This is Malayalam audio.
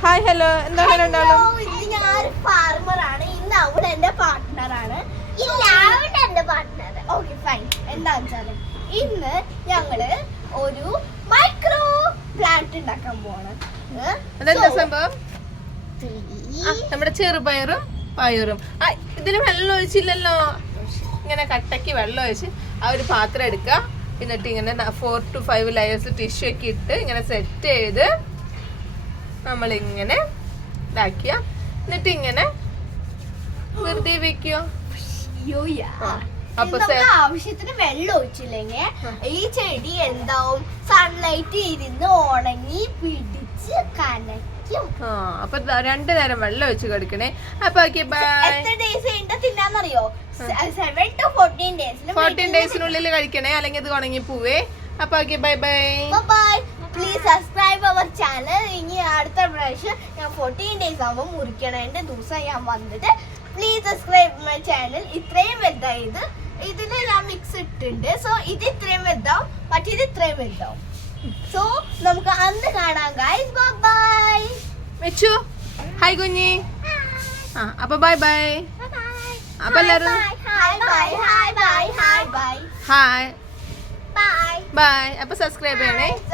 ഹായ് ഹലോ എന്താണ് രണ്ടാളും? ഇന്ന് ഞാൻ ഫാർമറാണ്. ഇന്ന് അവിടെ എന്റെ പാർട്ട്ണറാണ്. Okay fine. എന്താന്ന് വെച്ചാല് ഇന്ന് ഞങ്ങള് ഒരു മൈക്രോ പ്ലാന്റ് ഉണ്ടാക്കാൻ പോവാണ്. അതെന്താ സംഭവം? നമ്മുടെ ചെറുപയറും പയറും. ഇതിന് വെള്ളം ഒഴിച്ചില്ലല്ലോ. ഇങ്ങനെ കട്ടയ്ക്ക് വെള്ളം ഒഴിച്ച് ആ ഒരു പാത്രം എടുക്കുക. എന്നിട്ട് ഇങ്ങനെ 4 to 5 ലെയേഴ്സ് ടിഷ്യൂ ഒക്കെ ഇട്ട് ഇങ്ങനെ സെറ്റ് ചെയ്ത് നമ്മളിങ്ങനെ ഇതാക്കിയ എന്നിട്ട് ഇങ്ങനെ വെറുതെ വെക്കുക. അപ്പൊ ആവശ്യത്തിന് വെള്ളം ഒഴിച്ചില്ലെങ്കിൽ ഈ ചെടി എന്താവും, സൺലൈറ്റ് ഇരുന്ന് ഉണങ്ങി പിടിച്ച് കനക്കും. അപ്പൊ 2 നേരം വെള്ളം ഒഴിച്ച് കൊടുക്കണേ. അപ്പൊ എത്ര ഡേയ്സ് കഴിഞ്ഞാ തിന്നാന്നറിയോ? 7 to 14 days. 14 ഡേയ്സിനുള്ളിൽ കഴിക്കണേ, അല്ലെങ്കിൽ ഇത് ഉണങ്ങി പോവേ. അപ്പൊ bye bye bye. Please subscribe our channel. ഇനി അടുത്ത പ്രാവശ്യം ഞാൻ 14 ഡേയ്സ് ആവുമ്പോൾ മുറിക്കണതിന്റെ ദിവസം ഞാൻ വന്നിട്ട് പ്ലീസ് സബ്സ്ക്രൈബ് മൈ ചാനൽ. ഇത്രയും വലുതായത് ഇതിന് ഞാൻ മിക്സ് ഇട്ടുണ്ട്. സോ ഇത് ഇത്രയും വലുതാവും, മറ്റേത് ഇത്രയും വലുതാവും. സോ നമുക്ക് അന്ന് കാണാം ഗൈസ്. ബൈ. വെച്ചു ഹായ് കുഞ്ഞി. അപ്പൊ ബൈ ബൈ. അപ്പൊ എല്ലാരും ഹായ് ബൈ. അപ്പൊ സബ്സ്ക്രൈബ് ചെയ്യണേ.